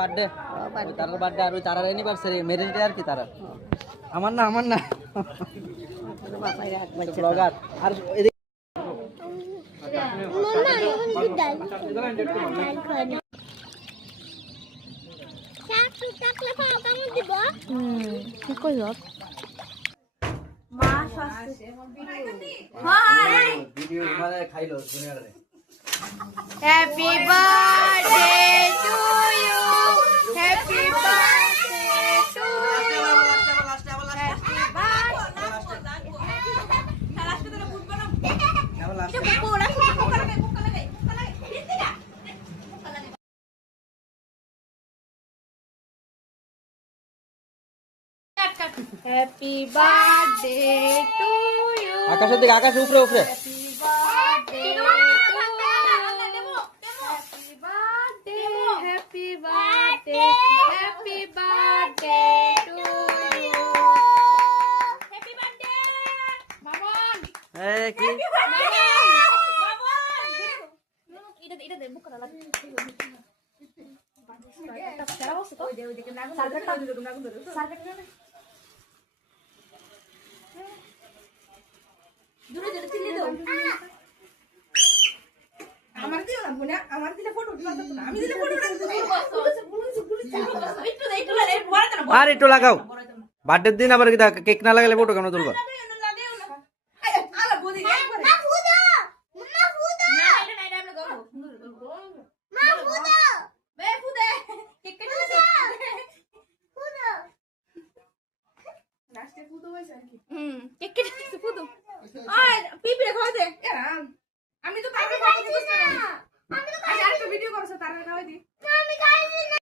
birthday তারার birthday আর ওই তারার অ্যানিভার্সারি ম্যারেজ ডে আর কি তারা আমার না ব্লগার আর এদিকে কি কইল ভিডিও মানে খাইলো দুনিয়ারে happy birthday to you happy birthday to you happy birthday to you আকাশের দিকে আকাশ উপরে উপরে happy birthday happy birthday to you happy birthday Mamon কি এটা দে বুক করা লাগে দূরে দূরে চিল্লি দাও আমার দিও না বোনা আমার দিলে ফটো উঠবা তো না আমি দিলে ফটো আর একটু লাগাও বার্থডের দিন আবার কি কেক না লাগালে ফটো কেন তুলবা